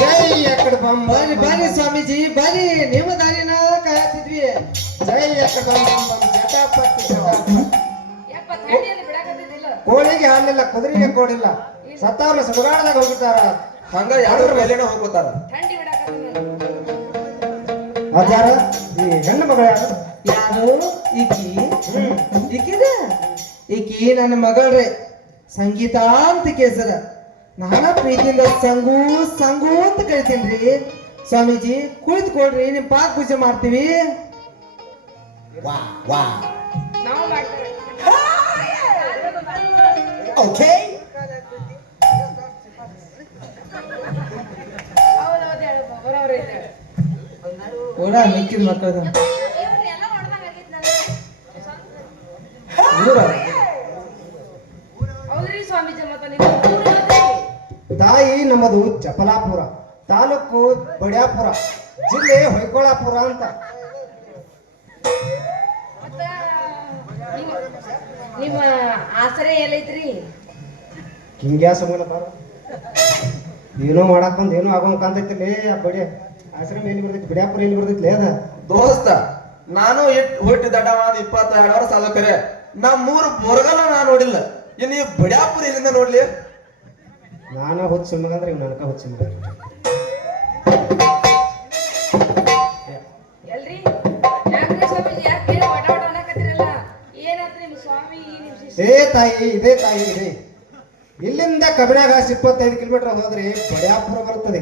ಜೈ ಅಕಡ ಬಮ್ ಬನ್ನಿ ಬನ್ನಿ ಸ್ವಾಮೀಜಿ ಬನ್ನಿ ನಿಮ್ಮ ದಾರಿನ ಕಾಯ್ತಿದ್ವಿ. ಜೈ ಅಕಡ ಬಮ್ ಬಮ್ ಜಟಾಪಟ್ಟಿ ಕೋಳಿಗೆ ಹಾಲಿಲ್ಲ ಕುದುರೆಗೆ ಕೋಡಿಲ್ಲ ಸತ್ತವ್ರ ಸುಡುಗಾಡದಾಗ ಹೋಗುತ್ತಾರ ಹಂಗ ಯಾರು ಮೇಲೇನೆ ಹೋಗ್ತಾರ. ಆಚಾರ ಈ ಹೆಣ್ಣು ಮಗಳು ಯಾರು? ಯಾರು ಈಕಿ ಈಕಿದ ಈಕಿ ನನ್ನ ಮಗಳ್ರಿ ಸಂಗೀತ ಅಂತ ಕೇಸರ. ನಾನ ಪ್ರೀತಿಯಿಂದ ಸಂಗು ಸಂಗು ಅಂತ ಕರಿತೀನ್ರಿ. ಸ್ವಾಮೀಜಿ ಕುಳಿತುಕೊಳ್ರಿ, ನಿಮ್ ಪಾಕ್ ಪೂಜೆ ಮಾಡ್ತೀವಿ. ವಾ ವಾ ನಾವು ಮಾಡ್ತೇವೆ. ಓಕೆ ಹೌದೌದು ಹೇಳು ಬರೋವ್ರೆ ಇದ್ದಾರೆ. ಓಡ ಮಿಕ್ಕಿದ ಮಕ್ಕಳದ ಇವ್ರೆಲ್ಲ ಹೊಡ್ದಂಗ್ ಆಗೈತ್ ನನಗೆ. ಹೌದ್ರಿ ಸ್ವಾಮೀಜಿ ಮತ್ತ ನೀವು ಊರ್ ಹೇಳ್ತೀರಿ. ತಾಯಿ ನಮ್ಮದು ಚಪಲಾಪುರ, ತಾಲೂಕು ಬಡ್ಯಾಪುರ, ಜಿಲ್ಲೆ ಹೊಯ್ಕೊಳಾಪುರ ಅಂತ. ಮತ್ತ ನಿಮ್ಮ ಆಸರೆ ಎಲ್ಲೈತ್ರಿ? ಹಿಂಗ್ಯಾ ಸುಮ್ಮನೆ ಬಾರ ಏನೋ ಮಾಡಕ್ ಬಂದ್ ಏನೋ ಆಗೋಂಗ್ ಕಾಂತೈತಿಲೇ. ಆ ಬಡಿ ಆಶ್ರಮ ಎಲ್ಲಿ ಬರ್ತೈತಿ, ಬಡ್ಯಾಪುರ ಎಲ್ಲಿ ಬರ್ತೈತಿ ಅದ ದೋಸ್ತ. ನಾನು ಹುಟ್ಟಿ ದಡ್ಡವ 22 ವರ್ಷ ಅಲ್ಲ ಕರೆ. ನಮ್ಮೂರು ಬೊರಗಲ್ಲ ನಾ ನೋಡಿಲ್ಲ. ಇನ್ನು ಈ ಬಡ್ಯಾಪುರ ಇಲ್ಲಿಂದ ನೋಡ್ಲಿ. ನಾನ ಹುಚ್ಚ ಮಗ ಅಂದ್ರೆ ಇವ್ ನನಕ ಹುಚ್ಚ ಮಗ. ಎಲ್ರಿ ಯಾಕ್ರಿ ಸ್ವಾಮೀಜಿ ಯಾಕೆ ವಟ ವಟ ಅನ್ನಕತ್ತೀರಲ್ಲ? ಏನಾತ್ರಿ ನಿಮ್ಮ ಸ್ವಾಮಿ ನಿಮ್ಮ ಶಿಷ್ಯ? ಏ ತಾಯಿ ಇದೇ ತಾಯಿ ಇದೆ. ಇಲ್ಲಿಂದ ಕಬಿನಾಗ 25 ಕಿಲೋಮೀಟರ್ ಹೋದ್ರೆ ಬಡ್ಯಾಪುರ ಬರುತ್ತದೆ.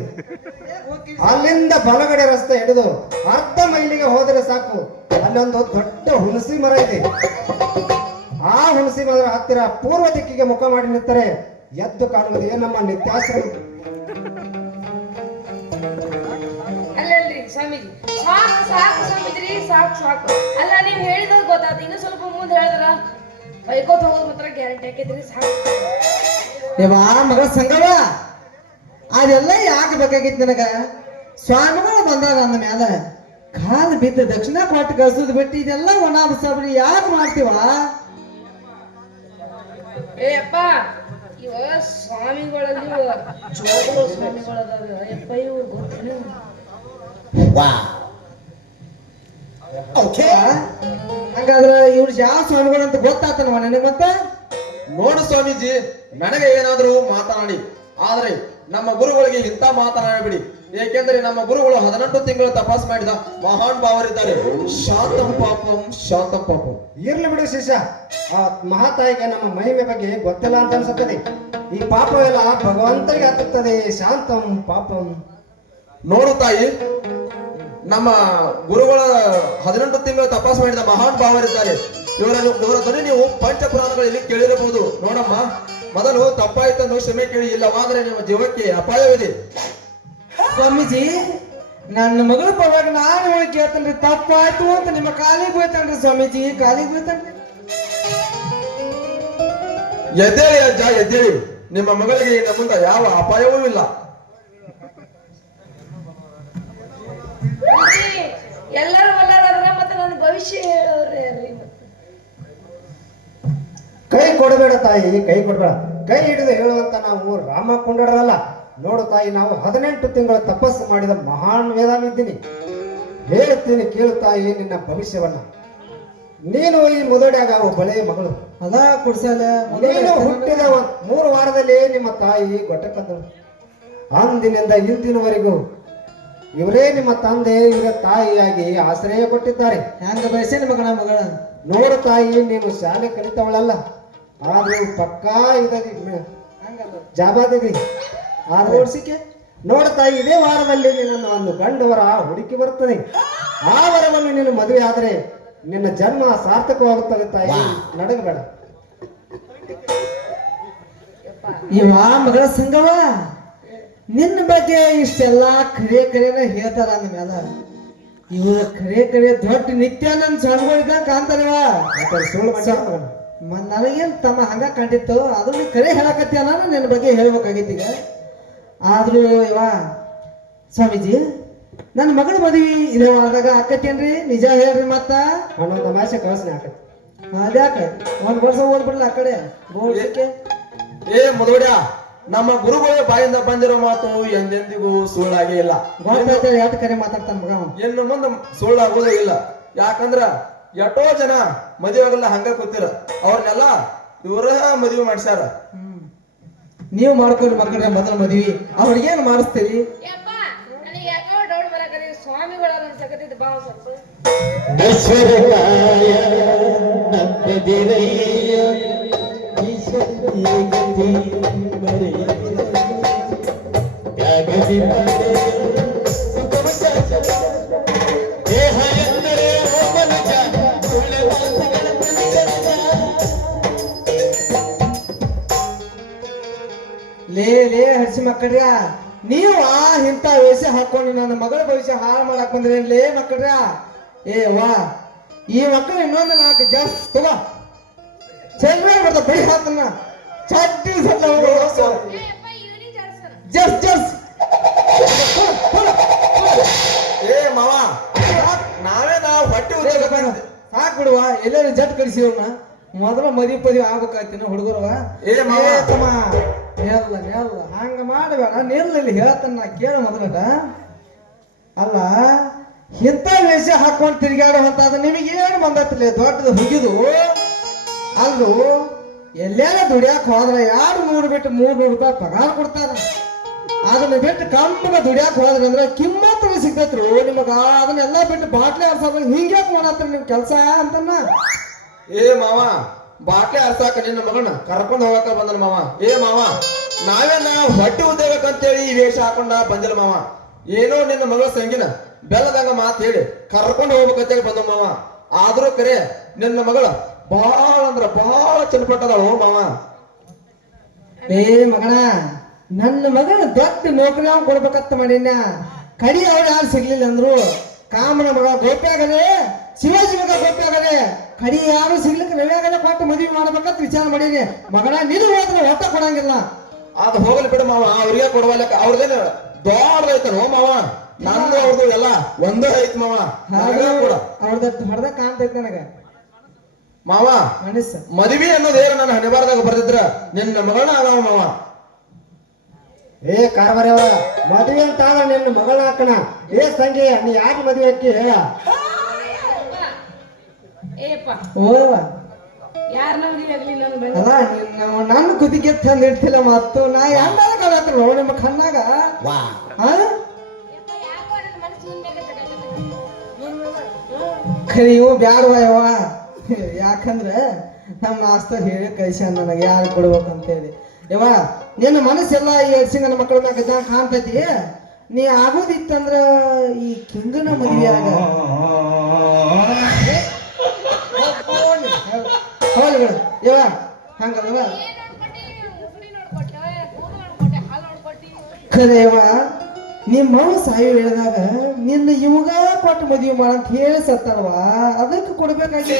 ಅಲ್ಲಿಂದ ಬಲಗಡೆ ರಸ್ತೆ ಹಿಡಿದು ಅರ್ಧ ಮೈಲಿಗೆ ಹೋದರೆ ಸಾಕು, ಅಲ್ಲೊಂದು ದೊಡ್ಡ ಹುಣಸಿ ಮರ ಇದೆ. ಆ ಹುಣಸಿ ಮರ ಹತ್ತಿರ ಪೂರ್ವ ದಿಕ್ಕಿಗೆ ಮುಖ ಮಾಡಿ ನಿಂತರೆ ಎದ್ದು ಕಾಣುವುದೇ ನಮ್ಮ ನಿತ್ಯಾಶ್ರಮ. ಅಲ್ಲಲ್ರಿ ಸ್ವಾಮೀಜಿ ಸಾಕು ಸಾಕು ಸ್ವಾಮೀಜಿ ಸಾಕು ಸಾಕು. ಅಲ್ಲ ನೀವು ಹೇಳಿದ್ ಗೊತ್ತಾಯ್ತು, ಇನ್ನು ಸ್ವಲ್ಪ ಮುಂದೆ ಹೇಳಿದ್ರ ಬೈಕೋತ್ ಹೋಗೋದು ಮಾತ್ರ ಗ್ಯಾರಂಟಿ ಹಾಕಿದ್ರಿ. ಸಾಕು ಯವಾ ಮಗಳ ಸಂಗವ, ಅದೆಲ್ಲ ಯಾಕೆ ಬೇಕಾಗಿತ್ತು ನನಗ? ಸ್ವಾಮಿಗಳು ಬಂದಾಗ ಅಂದ ಮ್ಯಾಲ ಕಾಲು ಬಿದ್ದು ದಕ್ಷಿಣ ಕೊಟ್ಟು ಕಳ್ಸೋದು ಬಿಟ್ಟು ಇದೆಲ್ಲ ಒಣ ಬಸಬರಿ ಯಾಕೆ ಮಾಡ್ತೀವ? ಏ ಅಪ್ಪ, ಇವ ಸ್ವಾಮಿಗಳಲ್ಲಿ ಚೋಳ ಸ್ವಾಮಿಗಳದಾವ. ಯಪ್ಪ ಇವು ಗೊತ್ತೇನು? ವಾ ಓಕೆ ಹಂಗಾದ್ರ ಇವ್ರು ಯಾವ ಸ್ವಾಮಿಗಳು ಅಂತ ಗೊತ್ತಾತನವ ನನಗೆ. ಮತ್ತ ನೋಡು ಸ್ವಾಮೀಜಿ, ನನಗೆ ಏನಾದರೂ ಮಾತನಾಡಿ, ಆದ್ರೆ ನಮ್ಮ ಗುರುಗಳಿಗೆ ಇಂಥ ಮಾತನಾಡಬೇಡಿ. ಏಕೆಂದರೆ ನಮ್ಮ ಗುರುಗಳು 18 ತಿಂಗಳು ತಪಾಸ್ ಮಾಡಿದ ಮಹಾನ್ ಭಾವರಿದ್ದಾರೆ. ಶಾಂತಂ ಪಾಪಂ ಶಾಂತಂ ಪಾಪಂ. ಇರ್ಲಿ ಬಿಡು ಶಿಷ್ಯ, ಆ ಮಹಾತಾಯಿಗೆ ನಮ್ಮ ಮಹಿಮೆ ಬಗ್ಗೆ ಗೊತ್ತಿಲ್ಲ ಅಂತ ಅನ್ಸುತ್ತದೆ. ಈ ಪಾಪವೆಲ್ಲ ಭಗವಂತನಿಗೆ ಹತ್ತುತ್ತದೆ. ಶಾಂತಂ ಪಾಪಂ. ನೋಡು ತಾಯಿ, ನಮ್ಮ ಗುರುಗಳ 18 ತಿಂಗಳು ತಪಾಸ್ ಮಾಡಿದ ಮಹಾನ್ ಭಾವರಿದ್ದಾರೆ. ಇವರ ಧ್ವನಿ ನೀವು ಪಂಚಪುರಾಣಗಳಲ್ಲಿ ಕೇಳಿರಬಹುದು. ನೋಡಮ್ಮ, ಮೊದಲು ತಪ್ಪಾಯ್ತನ್ನು ಕ್ಷಮೆ ಕೇಳಿ, ಇಲ್ಲವಾದರೆ ನಿಮ್ಮ ಜೀವಕ್ಕೆ ಅಪಾಯವಿದೆ. ಸ್ವಾಮೀಜಿ, ನನ್ನ ಮಗಳ ಪರವಾಗಿ ನಾನು ಹೇಳಿ ಕೇಳ್ತೇನ್ರಿ, ತಪ್ಪಾಯ್ತು ಅಂತ ನಿಮ್ಮ ಕಾಲಿಗೆ ಬೀಳ್ತೇನ್ರಿ ಸ್ವಾಮೀಜಿ, ಕಾಲಿಗೆ ಬೀಳ್ತೇನ್ರಿ. ಎದ್ದೇಳಿ ಅಜ್ಜ ಎದ್ದೇಳಿ, ನಿಮ್ಮ ಮಗಳಿಗೆ ಇನ್ನು ಮುಂದೆ ಯಾವ ಅಪಾಯವೂ ಇಲ್ಲ. ಎಲ್ಲರೂ ಬಲ್ಲಾರಾದ್ರ ಮತ್ತೆ ನನ್ನ ಭವಿಷ್ಯ ಹೇಳೋರೆ ಅಲ್ರಿ. ಕೈ ಕೊಡಬೇಡ ತಾಯಿ, ಕೈ ಕೊಡಬೇಡ. ಕೈ ಹಿಡಿದು ಹೇಳುವಂತ ನಾವು ರಾಮ ಕೊಂಡರಲ್ಲ. ನೋಡು ತಾಯಿ, ನಾವು 18 ತಿಂಗಳ ತಪಸ್ಸು ಮಾಡಿದ ಮಹಾನ್ ವೇದಾವಿದ್ದೀನಿ. ಹೇಳ್ತೀನಿ ಕೇಳು ತಾಯಿ ನಿನ್ನ ಭವಿಷ್ಯವನ್ನ. ನೀನು ಈ ಮುದಡ್ಯಾಗ ಒಬ್ಬಳೆ ಮಗಳು ಅದ ಕುಡ್ಸಲ್ಲ. ನೀನು ಹುಟ್ಟಿದ 3 ವಾರದಲ್ಲಿ ನಿಮ್ಮ ತಾಯಿ ಗೊಟ್ಟಕ್ಕಂದಳು. ಅಂದಿನಿಂದ ಇಂದಿನವರೆಗೂ ಇವರೇ ನಿಮ್ಮ ತಂದೆ, ಇವರ ತಾಯಿಯಾಗಿ ಆಶ್ರಯ ಕೊಟ್ಟಿದ್ದಾರೆ. ಹೆಂಗ ಬಯಸೇನ ಮಗನ ಮಗಳ? ನೋಡು ತಾಯಿ, ನೀನು ಶಾಲೆ ಕಲಿತವಳಲ್ಲ, ಆದ್ರೂ ಪಕ್ಕಾ ಇದದಿ ಜಾಬಾದಿದಿ. ಆದ್ರೆ ಓಡ್ಸಿಕೆ ನೋಡು ತಾಯಿ, ಇದೇ ವಾರದಲ್ಲಿ ನಿನ್ನ ಒಂದು ಗಂಡು ವರ ಹುಡುಕಿ ಬರುತ್ತದೆ. ಆ ವರವನ್ನು ನೀನು ಮದುವೆ ಆದ್ರೆ ನಿನ್ನ ಜನ್ಮ ಸಾರ್ಥಕವಾಗುತ್ತದೆ ತಾಯಿ, ನಡಗಬೇಡ. ಇವ ಮಗಳ ಸಂಗವ, ನಿನ್ನ ಬಗ್ಗೆ ಇಷ್ಟೆಲ್ಲ ಕರೆ ಕರೆನ ಹೇಳ್ತಾರ ಅಂದ ಮ್ಯಾಲ ಇವ ಕರೆ ಕರೆ ದೊಡ್ಡ ನಿತ್ಯಾನಂದ ಸ್ವಾಮಿಗಳಿದ್ದಂಗ ಕಾಣ್ತಾರವ. ಸುಳ್ಳು ಮಾತಾಡ್ತಾನ. ನನಗೇನ್ ತಮ್ಮ ಹಂಗ ಕಂಡಿತ್ತು, ಅದು ನೀ ಕರೆ ಹೇಳಕತ್ತೀಯ, ನಾನು ನಿನ್ನ ಬಗ್ಗೆ ಹೇಳ್ಬೇಕಾಗಿತ್ತು ಈಗ. ಆದ್ರೂ ಇವ ಸ್ವಾಮೀಜಿ, ನನ್ನ ಮಗಳ ಮದುವೆ ಇದೇ ವಾರದಾಗ ಆಕತ್ತೇನ್ರಿ? ನಿಜ ಹೇಳ್ರಿ. ಮತ್ತ ಅನ್ನೊಂದು ತಮಾಷೆ ಕಳ್ಸನೆ ಆಕತಿ. ಅದ್ಯಾಕ ಒಂದ್ ವರ್ಷ ಓದ್ಬಿಡ್ಲ ಆ ಕಡೆ ಗೋಳ್ಸಕ್ಕೆ? ಏ ಮುದೋಡ್ಯ, ನಮ್ಮ ಗುರುಗಳ ಬಾಯಿಂದ ಬಂದಿರೋ ಮಾತು ಎಂದೆಂದಿಗೂ ಸುಳ್ಳಾಗೇ ಇಲ್ಲ. ಗೊತ್ತಾಯ್ತು ಯಾವ್ದು ಕರೆ ಮಾತಾಡ್ತಾನ ಮಗ ಅವ. ಇನ್ನು ಮುಂದೆ ಸುಳ್ಳಾಗೋದೇ ಇಲ್ಲ. ಯಾಕಂದ್ರ ಎಷ್ಟೋ ಜನ ಮದುವೆಗೆಲ್ಲ ಹಂಗ ಕೂತಿರ, ಅವ್ರನ್ನೆಲ್ಲ ಇವರ ಮದುವೆ ಮಾಡ್ಸ್ಯಾರ. ನೀವು ಮಾಡ್ಕೊಂಡು ಮಕ್ಕಳ ಮೊದಲ ಮದ್ವಿ ಅವ್ರಿಗೇನು ಮಾಡಿಸ್ತೀವಿ? ಯಪ್ಪ ನನಗೆ ಯಾಕೋ ಡೌಟ್ ಬರಕರಿ ಸ್ವಾಮಿಗಳ ಅನ್ಸಕತ್ತಿದ್ದು ಬಾ ಸ್ವಲ್ಪ. ಲೇ ಹರ್ಷಿ ಮಕ್ಕಳ್ರ, ನೀವು ಇಂಥ ವೇಷ ಹಾಕೊಂಡು ನನ್ನ ಮಗಳ ಭವಿಷ್ಯ ಹಾಳು ಮಾಡಕ್ ಬಂದ್ರೇನ್ ಲೇ ಮಕ್ಕಳ್ರ? ವಾ ಈ ಮಕ್ಕಳು ಇನ್ನೊಂದು 4 ಜಸ್ ತಗೋ ಚೆಲ್ವೇ ಬರ್ತ ಬೈ ಹಾತನ್ನ ಚಟ್ಟಿ ಸಲ್ಲ ಯಪ್ಪ ಈವ್ನಿಂಗ್ ಜಾಡ್ಸಣ. ಜಸ್ ಜಸ್ ಮಾವ, ನಾವೇ ಹೊಟ್ಟೆ ಉದ್ಯೋಗ ಸಾಕ್ ಬಿಡುವ. ಎಲ್ಲರೂ ಜಟ್ ಕಳಿಸಿವ್ನ ಮೊದಲ ಮದುವೆ ಆಗ್ಬೇಕಾಯ್ತಿನ ಹುಡುಗರವ. ನೆಲ್ಲ ಹಂಗ ಮಾಡಬೇಡ, ನೆಲ್ಲಿ ಹೇಳ್ತಾನ ನಾ ಕೇಳ ಮೊದಲ. ಅಲ್ಲ ಇಂಥ ವೇಷ ಹಾಕೊಂಡು ತಿರುಗಾಡೋ ಅಂತ ನಿಮಗೇನು ಬಂದತ್ತಿಲ್ಲ ದೊಡ್ಡದು ಹುಗಿದು ಅಲ್ಲೂ ಎಲ್ಲೆಲ್ಲ ದುಡಿಯಾಕ ಹೋದ್ರೆ 200 ಬಿಟ್ಟು 300 ರೂಪಾಯಿ ಪಗಾರ ಕೊಡ್ತಾರ. ಅದನ್ನ ಬಿಟ್ಟು ಕಮ್ಮಗ ದುಡಿಯಾಕ ಹೋದ್ರಿ ಅಂದ್ರೆ ಕಿಮ್ಮತ್ತು ಸಿಗ್ತೈತ್ರು ನಿಮಗ. ಅದನ್ನೆಲ್ಲ ಬಿಟ್ಟು ಬಾಟ್ಲಿ ಆರ್ಸೋದ್ ಹಿಂಗ್ಯಾಕ್ ಮಾಡತ್ರಿ ನಿಮ್ ಕೆಲ್ಸ ಅಂತನ್ನ. ಮಾವ, ಬಾಟ್ಲಿ ಆರ್ಸಾಕ ನಿನ್ನ ಮಗಳನ್ನ ಕರ್ಕೊಂಡು ಹೋಗಕ ಬಂದನ ಮಾವ. ಮಾವ, ನಾವೇನ ಹೊಟ್ಟೆ ಉದ್ಯೋಗಕ್ಕಂತೇಳಿ ಈ ವೇಷ ಹಾಕೊಂಡ ಬಂದಿಲ್ಲ ಮಾವ. ಏನೋ ನಿನ್ನ ಮಗಳ ಸಂಗಿನ ಬೆಲ್ಲದಂಗ ಮಾತು ಹೇಳಿ ಕರ್ಕೊಂಡು ಹೋಗ್ಬೇಕಂತೇಳಿ ಬಂದ ಮಾವ. ಆದ್ರೂ ಕರೆ ನಿನ್ನ ಮಗಳ ಬಹಳ ಅಂದ್ರ ಬಹಳ ಚಲ್ಪಟ್ಟದಳು ಮಾವ. ಮಗನ, ನನ್ನ ಮಗನ ದೊಡ್ಡ ನೌಕರಿ ಅವ್ನು ಕೊಡ್ಬೇಕಂತ ಮಾಡಿನ. ಕಡಿ ಅವ್ರು ಯಾರು ಸಿಗ್ಲಿಲ್ಲ ಅಂದ್ರು ಕಾಮನ ಮಗ ಗೋಪಿ ಆಗದೆ, ಶಿವಾಜಿ ಮಗ ಗೋಪಿ ಆಗದೆ, ಕಡಿ ಯಾರು ಸಿಗ್ಲಿಕ್ಕೆ ರವಿಯಾಗದೆ ಕೊಟ್ಟು ಮದುವೆ ಮಾಡ್ಬೇಕಂತ ವಿಚಾರ ಮಾಡೀನಿ. ಮಗನ ನೀನು ಹೋದ್ರೆ ಒಟ್ಟ ಕೊಡಂಗಿಲ್ಲ. ಅದು ಹೋಗ್ಲಿ ಬಿಡು ಮಾವ, ಅವ್ರಿಗೆ ಕೊಡುವಲ್ಲಕ ಅವ್ರದೇನು ದೊಡ್ಡದೈತನೋ ಮಾವ. ನಂದು ಅವ್ರದ್ದು ಎಲ್ಲ ಒಂದೇ ಐತ್ ಮಾವ. ಅವ್ರದ್ದು ಹೊಡೆದ ಕಾಣ್ತೈತೆ ನನಗ ಮಾವ. ಮನಸ್ಸು ಮದುವೆ ಅನ್ನೋದೇನು ನನ್ನ ಹಣೆಬಾರದಾಗ ಬರ್ದಿದ್ರ ನಿನ್ನ ಮಗಳನ್ನ ಆಗವ ಮಾವ. ಕಾರ್ಬಾರ್ಯವ, ಮದುವೆ ಅಂತ ಆದ್ರೆ ನಿನ್ನ ಮಗಳ ಹಾಕಣ. ಸಂಗಿ ನೀ ಯಾಕೆ ಮದುವೆ ಹಾಕಿ ಹೇಳ? ಓವ ಯಾರನ್ನ ಮದುವೆ ಆಗ್ಲಿ ನಾನು ಬೇಡ. ಅಲ್ಲ ನನ್ನ ಕುದಿಗೆ ತಂದು ಇಡ್ತಿಲ್ಲ ಮತ್ತು ನಾ ಹೆಂಗಾದ ಕಾಲತ್ರ ನಿಮ್ಮ ಕಣ್ಣಾಗ. ಖರಿ ಇವು ಬ್ಯಾಡವ ಯವ. ಯಾಕಂದ್ರೆ ನಮ್ಮ ಮಾಸ್ತರ್ ಹೇಳಿ ಕಳ್ಸ್ಯಾನ ನನಗೆ ಯಾರು ಕೊಡ್ಬೇಕಂತೇಳಿ. ಯವ ನಿನ್ನ ಮನಸ್ಸೆಲ್ಲ ಈ ನನ್ನ ಮಕ್ಕಳ ಮ್ಯಾಗ ಕಾಣ್ತೈತಿ. ನೀ ಆಗೋದಿತ್ತಂದ್ರ ಈ ಕಿಂಗನ ಮದುವೆಯಾಗ ಹೌದು ಯವ ಹಂಗಲ್ವ? ಖರೆ ಯವ, ನಿಮ್ಮ ಸಾಯು ಹೇಳಿದಾಗ ನಿನ್ನ ಇವಾಗ ಕೊಟ್ಟು ಮದುವೆ ಮಾಡಂತ ಹೇಳಿ ಸತ್ತಲ್ವಾ, ಅದಕ್ಕೆ ಕೊಡ್ಬೇಕಾಗಿತ್ತು.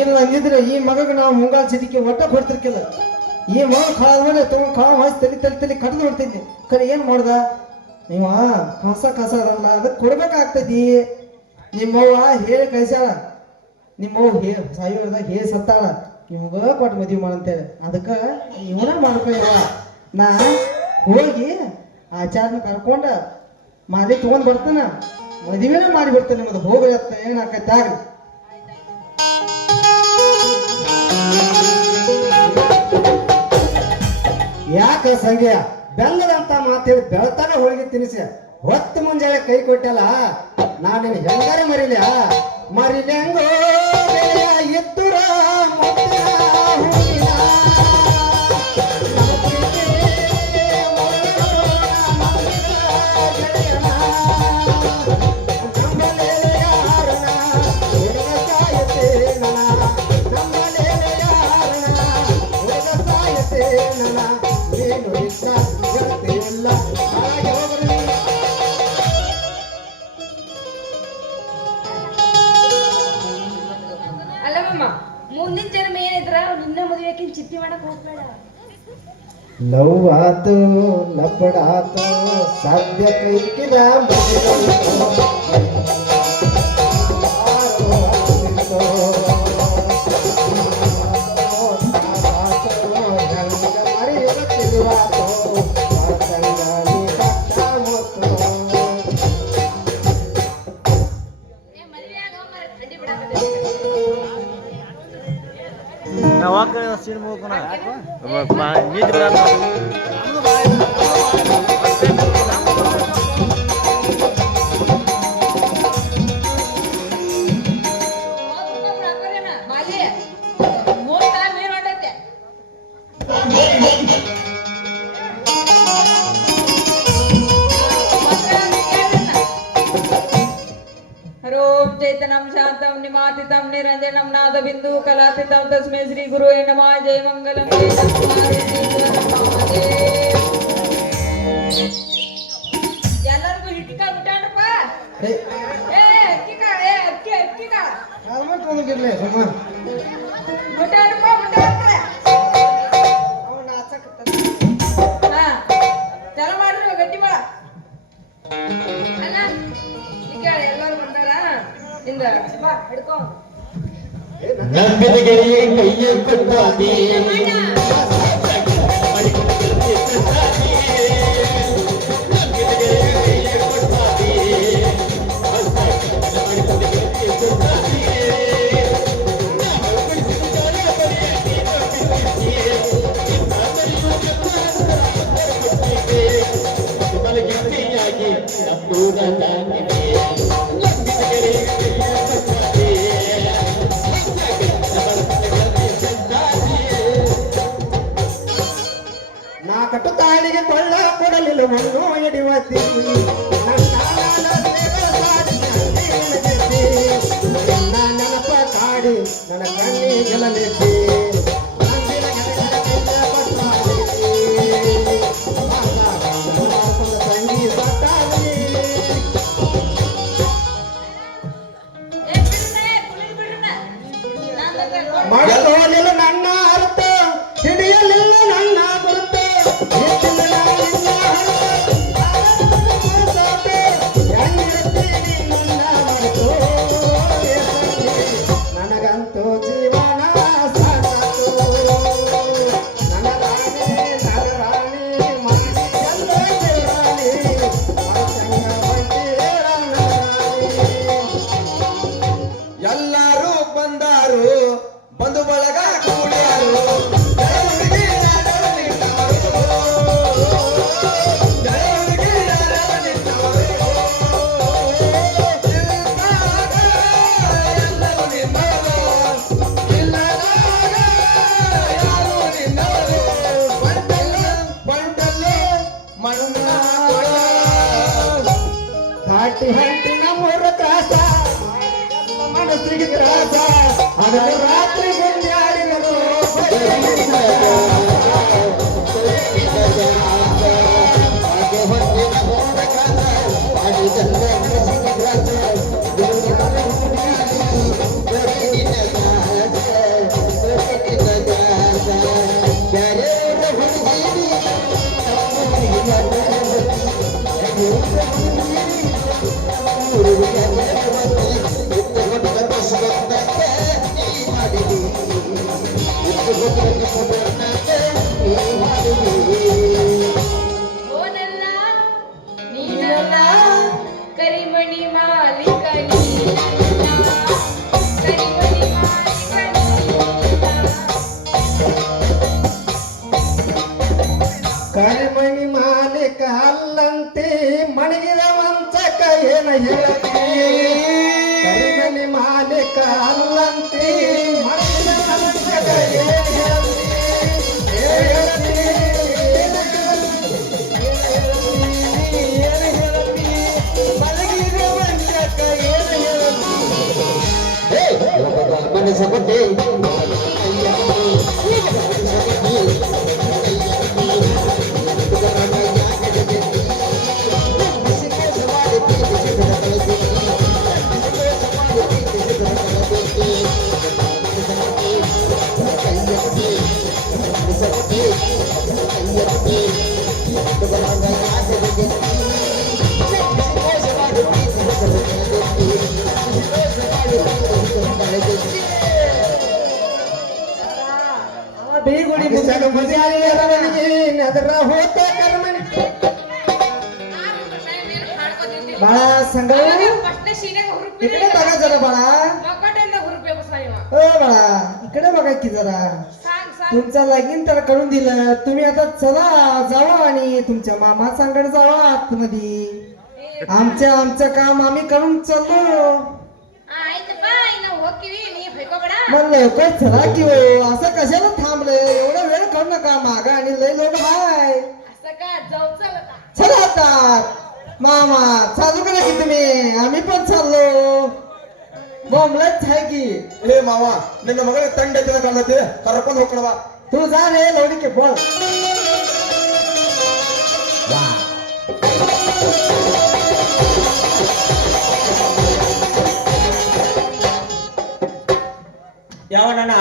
ಇಲ್ಲ ಅಂದಿದ್ರೆ ಈ ಮಗಗೆ ನಾವು ಮುಂಗಾಲ್ ಸಿದಿಕ್ಕೆ ಒಟ್ಟ ಕೊಡ್ತಿರ್ಕಿಲ್ಲ. ಈ ಮಗ ಕಾಳ ಮೇಲೆ ತಗೊಂಡ್ ಕಾಳ ಹಾಸಿ ತಲಿ ಕಡ್ದು ಬಿಡ್ತಿದ್ನಿ. ಖರೆ ಏನ್ ಮಾಡ್ದ ನೀವ ಕಸ ಅದಲ್ಲ, ಅದಕ್ಕೆ ಕೊಡ್ಬೇಕಾಗ್ತದಿ. ನಿಮ್ಮವ್ವ ಹೇಳಿ ಕಳ್ಸ್ಯಾಳ, ನಿಮ್ಮವ್ವ ಸಾಯು ಹೇಳಿದಾಗ ಹೇಳಿ ಸತ್ತಾಳ ನಿಮ್ಗ ಕೊಟ್ಟು ಮದುವೆ ಮಾಡಂತೇಳಿ. ಅದಕ್ಕೆ ಇವನ ಮಾಡ್ಕೊಳ್ಳ. ನಾ ಹೋಗಿ ಆಚಾರನ ಕರ್ಕೊಂಡ ಮಾಲಿ ತಗೊಂಡ್ ಬರ್ತಾನ, ಮದುವೆನೇ ಮಾಡಿ ಬಿಡ್ತಾನೆ. ನಿಮ್ಮದು ಹೋಗತ್ತ ಏನಾಕೈತೆ ಆಗ್ಲಿ. ಯಾಕ ಸಂಗ್ಯ ಬೆಲ್ಲದಂತ ಮಾತೇಳಿ ಬೆಳತಾನೆ ಹೋಳಿಗೆ ತಿನಿಸಿ ಹೊತ್ತು ಮುಂಜಾನೆ ಕೈ ಕೊಟ್ಟಲ್ಲ. ನಾನು ಹೆಂಗಾರ ಮರಿಲೆಂಗೋ ಎದ್ದುರ ಮುಂದಿನ ಜನ್ಮ ಏನಿದ್ರ ನಿನ್ನ ಮದುವೆಗೆ ಚಿತ್ತಿ ಮಾಡಕ್ ಹೋಗ್ಬೇಡ. ಲವ್ ಆತು ಲಪಡ ಆತು ಸಾಧ್ಯ ಕೈಕಿದ ಯಾವಾಗ ಸೀನ್ ಮುಗ್ಕೋಣ ನಿಂತು ಮಾಲಿ 3 ಟೈಮ್ ಏನ್ ಹೊಂಟೈತೆ ಹರೋಂ ಚೈತನ್ಯಂ ಶಾಂತಂ ನಿಮಾತಿತಂ ನಿರಂಜನಂ ನಾದ ಬಿಂದು ಕಲಾತಿತಂ ತಸ್ಮೈ ಶ್ರೀ ಗುರುವೇ ನಮಃ ಜಯ ಮಂಗಲಂ ಜಯ ಚತ್ವಾರಿ ಎಲ್ಲರಿಗೂ ಹಿಟ್ಕಾಲ್ ಬಿಟ್ಟಾನಪ್ಪ ಏ ಅಕ್ಕಿ ಕಾಳ ಅಕ್ಕಿ ಕಾಳ ಆಲ್ಮೋಸ್ಟ್ ತೊಗೊಂಡಿರ್ಲಿ ಸುಮ್ಮ ಬಿಟ್ಟಾನಪ್ಪ ಅವ್ನ ಆಚಕತ್ತ ಹಾ ಚಲ ಮಾಡ್ರಿ ಗಟ್ಟಿ ಮಾಡ ಅಣ್ಣ ಈಗ ಎಲ್ಲರೂ ಬಂದಾರ ಇಂದ ಬಾ ಹಿಡ್ಕೊ ನಂಬಿದಗೆರೆಯೇ ಕೈಯ ಕೊಟ್ಟಾಗಿ ನಾ ಕಟ್ಟು ತಾಳಿಗೆ ಕೊಳ್ಳ ಕೊಡಲಿಲ್ಲ ಮಣ್ಣು ಎಡಿವತ್ತಿ ನನ್ನ ನೆನಪ ಕಾಡಿ ನನ್ನ ಕಣ್ಣಿ ಗೆಲ್ಲಲಿದ್ದಿ ತಂಗಿ ಸತ್ತಾಗಿ ಮಾಡಲಿಲ್ಲ ನನ್ನ ಅರ್ಥ ಹಿಡಿಯಲಿಲ್ಲ ನನ್ನ ಗುರುತ ನನಗಂತೂ ಜೀವನ ಸಾಕಾತು ನನ್ನ ರಾಣಿ ನನ್ನ ರಾಣಿ ಮಾಡಿ ರಾಣಿ ಎಲ್ಲರೂ ಬಂದಾರು ಬಂಧು ಬಳಗ ಕೂಡ್ಯಾರು ಜಯವುಡಿಗೆ ಯಾರವ ನಿಂತವರು. ಜಯವುಡಿಗೆ ಯಾರವ ನಿಂತವರು. ಇಲ್ಲದಾಗ ಎಲ್ಲವೂ ನಿನ್ನವರು. ಇಲ್ಲದಾಗ ಯಾರು ನಿನ್ನವರು. ಬಂಟಲ್ಲು ಮಣ್ಣಾಗ ಹಾಟಿ ಹಂಟಿ ನಮ್ಮೂರ ತ್ರಾಸ ಮನಸ್ಸಿಗೆ ತ್ರಾಸ ಹಗಲು ರಾತ್ರಿ ಗುಂಡ್ಯಾಡಿದರು ಓನಲ್ಲ ನೀನಲ್ಲ ಕರಿಮಣಿ ಮಾಲೀಕ ನೀನಲ್ಲ ಕರಿಮಣಿ ಮಾಲೀಕ ಕರಿಮಣಿ ಮಾಲೀಕ ಅಲ್ಲಂತೆ ಮಣಗಿದ ವಂಚಕ ಏನ ಹೇಳತಿ ಕರಿಮಣಿ ಮಾಲೀಕ ಅಲ್ಲಂತೆ ಮಣಗಿದ ವಂಚಕ ಏನ ಹೇಳತಿ ಬೇಗುಡಿ ಅದರ ಹೋತ ಕರ್ಮಣಿ ಬಾಳ ಸಂಘ ಫಸ್ಟ್ನೇ ಸೀನ್ಯಾಗ ಹುರುಪ್ ಈ ಕಡೆ ತಗ ಜನ ಬಾಳ ಮಕ್ಕಟಿಂದ ಹುರುಪೇ ಬಸಾಯಿವ ಓ ಬಾಳ ಈ इकडे बघा की जरा सांग सांग तुमचा लगीन तर करून दिलं तुम्ही आता चला जावा आणि तुमच्या मामा सांगड जावा आतमध्ये आमचं काम आम्ही करून चाललो ಆಯ್ತು ಬಾ ಇನ್ನು ಹೋಗ್ತೀವಿ ನೀ ಹೊಯ್ಕೋಬೇಡ मग लवकर चला की हो असं कशाला थांबले एवढा वेळ करू नका माग आणि लय लोक हाय असं का जाऊ चल आता चला आता मामा चालू करा की तुम्ही आम्ही पण चाललो बॉम्बलाच आहे की ಏ ಮಾವ ನಿನ್ನ ಮಗಳಿಗೆ ತಂಡ ಐತೆ ಕಾಣತ್ತೆ ಕರ್ಕೊಂಡು ಹೋಗ್ಕೊಳವ तू जा रे लवಡಿಕೆ बोल ಯಾವ ನನ್ನ